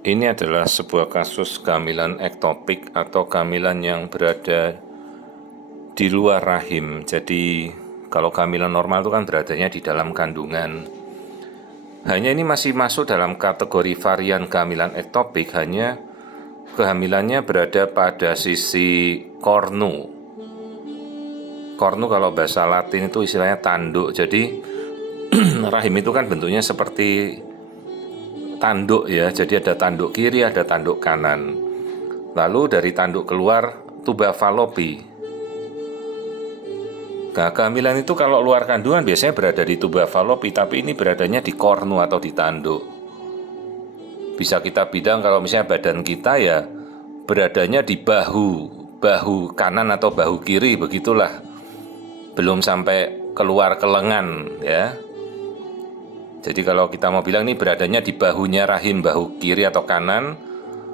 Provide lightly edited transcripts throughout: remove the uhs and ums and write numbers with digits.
Ini adalah sebuah kasus kehamilan ektopik atau kehamilan yang berada di luar rahim. Jadi kalau kehamilan normal itu kan beradanya di dalam kandungan. Hanya ini masih masuk dalam kategori varian kehamilan ektopik, hanya kehamilannya berada pada sisi kornu. Kornu kalau bahasa Latin itu istilahnya tanduk. Jadi rahim itu kan bentuknya seperti tanduk ya. Jadi ada tanduk kiri, ada tanduk kanan. Lalu dari tanduk keluar tuba falopi. Nah, kehamilan itu kalau luar kandungan biasanya berada di tuba falopi, tapi ini beradanya di kornu atau di tanduk. Bisa kita bilang kalau misalnya badan kita ya beradanya di bahu kanan atau bahu kiri, begitulah. Belum sampai keluar ke lengan ya. Jadi kalau kita mau bilang ini beradanya di bahunya rahim, bahu kiri atau kanan.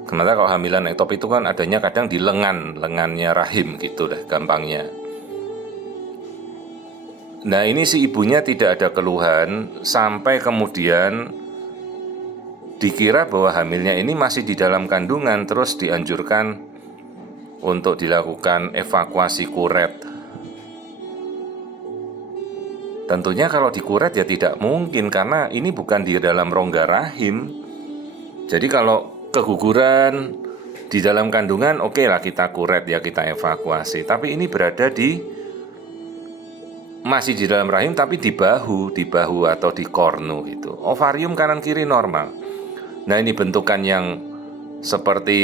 Sementara kalau hamilan ektopik itu kan adanya kadang di lengannya rahim gitu deh gampangnya. Nah ini si ibunya tidak ada keluhan sampai kemudian dikira bahwa hamilnya ini masih di dalam kandungan, terus dianjurkan untuk dilakukan evakuasi kuret. Tentunya kalau dikuret ya tidak mungkin karena ini bukan di dalam rongga rahim. Jadi kalau keguguran di dalam kandungan oke lah kita kuret ya, kita evakuasi. Tapi ini berada masih di dalam rahim tapi di bahu atau di kornu gitu. Ovarium kanan kiri normal. Nah ini bentukan yang seperti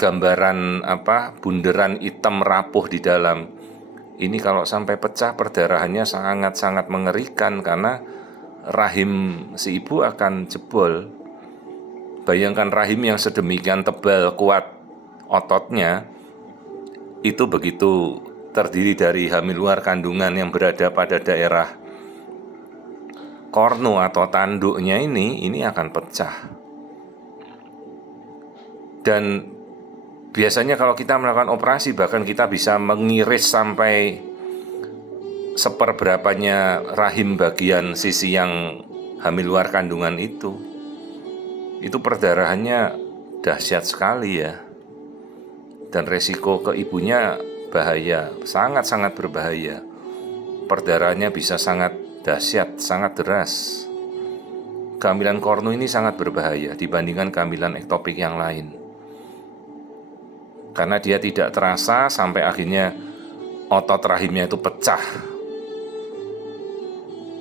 gambaran bunderan hitam rapuh di dalam. Ini kalau sampai pecah perdarahannya sangat-sangat mengerikan karena rahim si ibu akan jebol. Bayangkan rahim yang sedemikian tebal kuat ototnya, itu begitu terdiri dari hamil luar kandungan yang berada pada daerah kornu atau tanduknya ini akan pecah. Dan biasanya kalau kita melakukan operasi bahkan kita bisa mengiris sampai seperberapanya rahim bagian sisi yang hamil luar kandungan itu. Itu perdarahannya dahsyat sekali ya. Dan resiko ke ibunya bahaya, sangat-sangat berbahaya. Perdarahannya bisa sangat dahsyat, sangat deras. Kehamilan kornu ini sangat berbahaya dibandingkan kehamilan ektopik yang lain. Karena dia tidak terasa sampai akhirnya otot rahimnya itu pecah.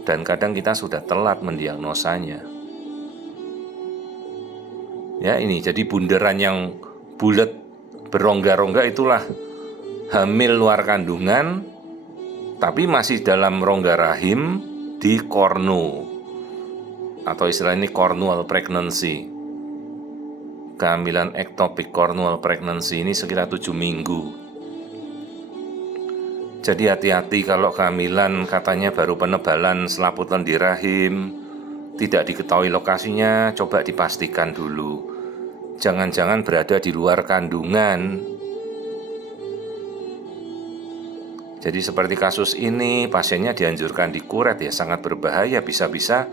Dan kadang kita sudah telat mendiagnosanya. Ya ini jadi bunderan yang bulat berongga-rongga itulah hamil luar kandungan tapi masih dalam rongga rahim di kornu atau istilah ini cornual pregnancy. Kehamilan ektopik cornual pregnancy ini sekitar 7 minggu. Jadi hati-hati kalau kehamilan katanya baru penebalan selaput lendir rahim, tidak diketahui lokasinya, coba dipastikan dulu. Jangan-jangan berada di luar kandungan. Jadi seperti kasus ini, pasiennya dianjurkan dikuret ya, sangat berbahaya. Bisa-bisa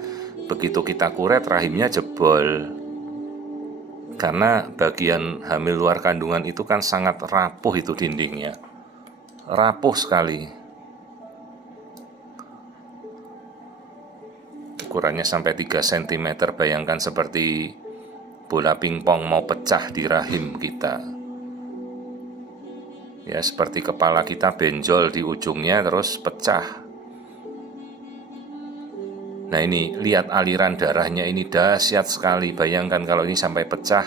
begitu kita kuret rahimnya jebol. Karena bagian hamil luar kandungan itu kan sangat rapuh itu dindingnya. Rapuh sekali. Ukurannya sampai 3 cm, bayangkan seperti bola pingpong mau pecah di rahim kita. Ya seperti kepala kita benjol di ujungnya terus pecah. Nah ini lihat aliran darahnya ini dahsyat sekali. Bayangkan kalau ini sampai pecah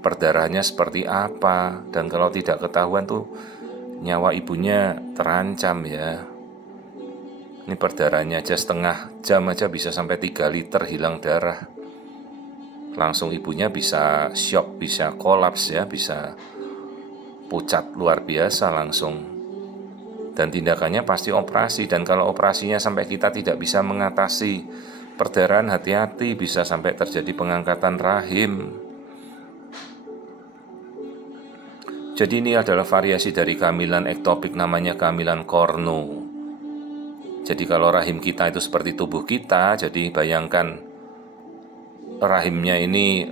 perdarahannya seperti apa. Dan kalau tidak ketahuan tuh nyawa ibunya terancam ya. Ini perdarahannya aja setengah jam aja bisa sampai 3 liter hilang darah. Langsung ibunya bisa shock, bisa kolaps ya, bisa pucat luar biasa langsung. Dan tindakannya pasti operasi. Dan kalau operasinya sampai kita tidak bisa mengatasi perdarahan, hati-hati bisa sampai terjadi pengangkatan rahim. Jadi ini adalah variasi dari kehamilan ektopik, namanya kehamilan kornu. Jadi kalau rahim kita itu seperti tubuh kita, jadi bayangkan rahimnya ini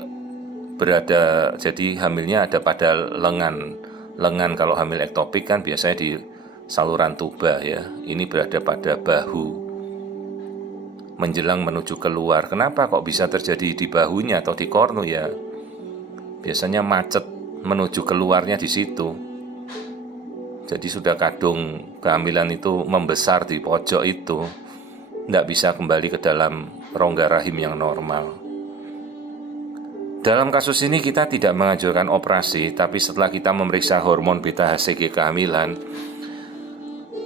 berada, jadi hamilnya ada pada lengan. Lengan kalau hamil ektopik kan biasanya di saluran tuba ya. Ini berada pada bahu, menjelang menuju keluar. Kenapa kok bisa terjadi di bahunya atau di kornu ya? Biasanya macet menuju keluarnya di situ. Jadi sudah kadung kehamilan itu membesar di pojok itu, tidak bisa kembali ke dalam rongga rahim yang normal. Dalam kasus ini kita tidak menganjurkan operasi, tapi setelah kita memeriksa hormon beta-HCG kehamilan,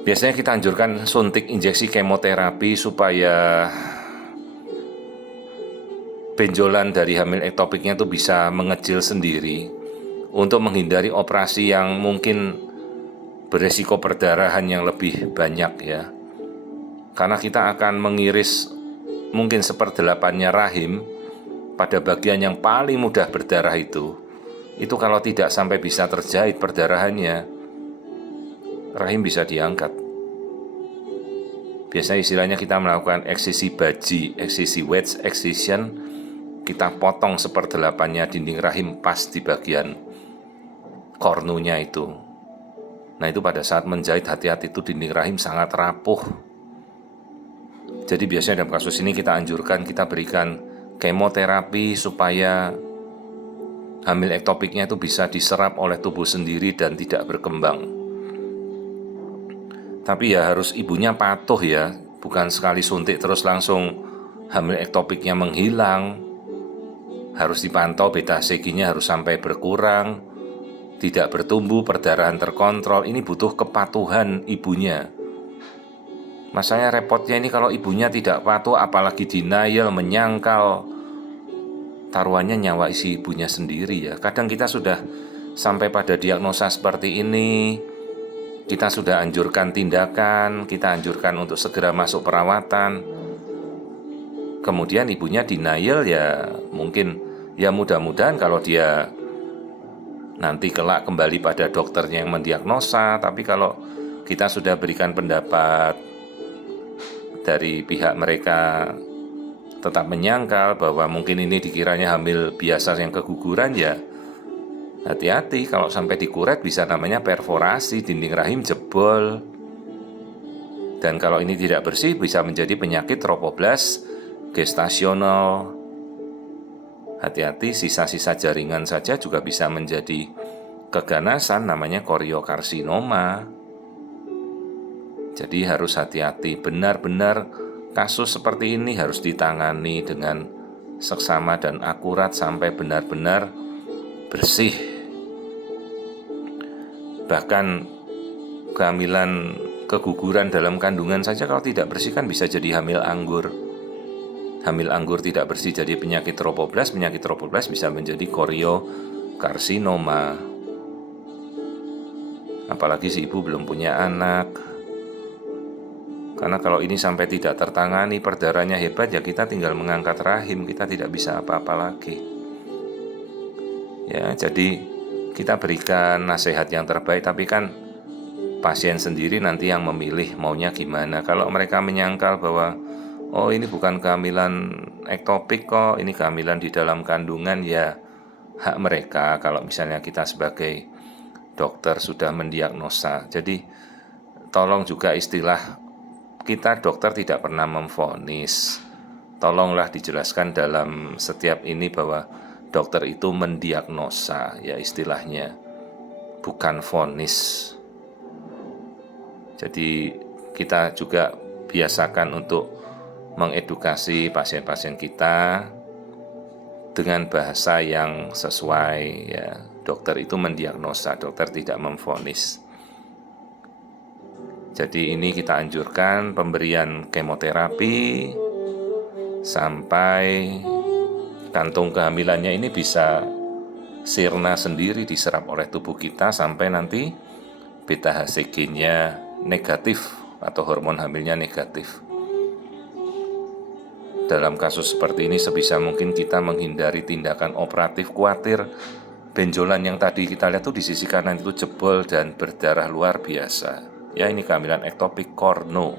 biasanya kita anjurkan suntik injeksi kemoterapi supaya benjolan dari hamil ektopiknya itu bisa mengecil sendiri untuk menghindari operasi yang mungkin beresiko perdarahan yang lebih banyak ya. Karena kita akan mengiris mungkin 1/8-nya rahim pada bagian yang paling mudah berdarah itu kalau tidak sampai bisa terjahit perdarahannya, rahim bisa diangkat. Biasanya istilahnya kita melakukan eksisi baji, eksisi wedge excision, kita potong 1/8-nya dinding rahim pas di bagian kornunya itu. Nah itu pada saat menjahit, hati-hati, itu dinding rahim sangat rapuh. Jadi biasanya dalam kasus ini kita anjurkan, kita berikan kemoterapi supaya hamil ektopiknya itu bisa diserap oleh tubuh sendiri dan tidak berkembang. Tapi ya harus ibunya patuh ya, bukan sekali suntik terus langsung hamil ektopiknya menghilang. Harus dipantau beta-HCG-nya harus sampai berkurang, tidak bertumbuh, perdarahan terkontrol. Ini butuh kepatuhan ibunya. Masalahnya repotnya ini kalau ibunya tidak patuh, apalagi denial, menyangkal, taruhannya nyawa isi ibunya sendiri ya. Kadang kita sudah sampai pada diagnosa seperti ini, kita sudah anjurkan tindakan, kita anjurkan untuk segera masuk perawatan. Kemudian ibunya denial ya, mungkin ya mudah-mudahan kalau dia nanti kelak kembali pada dokternya yang mendiagnosa. Tapi kalau kita sudah berikan pendapat dari pihak mereka tetap menyangkal bahwa mungkin ini dikiranya hamil biasa yang keguguran, ya hati-hati, kalau sampai dikuret bisa namanya perforasi, dinding rahim jebol. Dan kalau ini tidak bersih bisa menjadi penyakit tropoblas gestasional. Hati-hati, sisa-sisa jaringan saja juga bisa menjadi keganasan, namanya koriokarsinoma. Jadi harus hati-hati, benar-benar kasus seperti ini harus ditangani dengan seksama dan akurat sampai benar-benar bersih. Bahkan kehamilan keguguran dalam kandungan saja kalau tidak bersih kan bisa jadi hamil anggur. Hamil anggur tidak bersih jadi penyakit tropoblas bisa menjadi koriokarsinoma. Apalagi si ibu belum punya anak. Karena kalau ini sampai tidak tertangani, perdarahannya hebat, ya kita tinggal mengangkat rahim, kita tidak bisa apa-apa lagi. Ya, jadi kita berikan nasihat yang terbaik, tapi kan pasien sendiri nanti yang memilih maunya gimana. Kalau mereka menyangkal bahwa oh ini bukan kehamilan ektopik kok, ini kehamilan di dalam kandungan, ya hak mereka kalau misalnya kita sebagai dokter sudah mendiagnosa. Jadi tolong juga istilah kita dokter tidak pernah memvonis. Tolonglah dijelaskan dalam setiap ini bahwa dokter itu mendiagnosa, ya istilahnya, bukan vonis. Jadi kita juga biasakan untuk mengedukasi pasien-pasien kita dengan bahasa yang sesuai ya. Dokter itu mendiagnosa, dokter tidak memvonis. Jadi ini kita anjurkan pemberian kemoterapi sampai kantung kehamilannya ini bisa sirna sendiri diserap oleh tubuh kita sampai nanti beta-HCG-nya negatif atau hormon hamilnya negatif. Dalam kasus seperti ini sebisa mungkin kita menghindari tindakan operatif, khawatir benjolan yang tadi kita lihat tuh di sisi kanan itu jebol dan berdarah luar biasa. Ya ini kehamilan ektopik korno.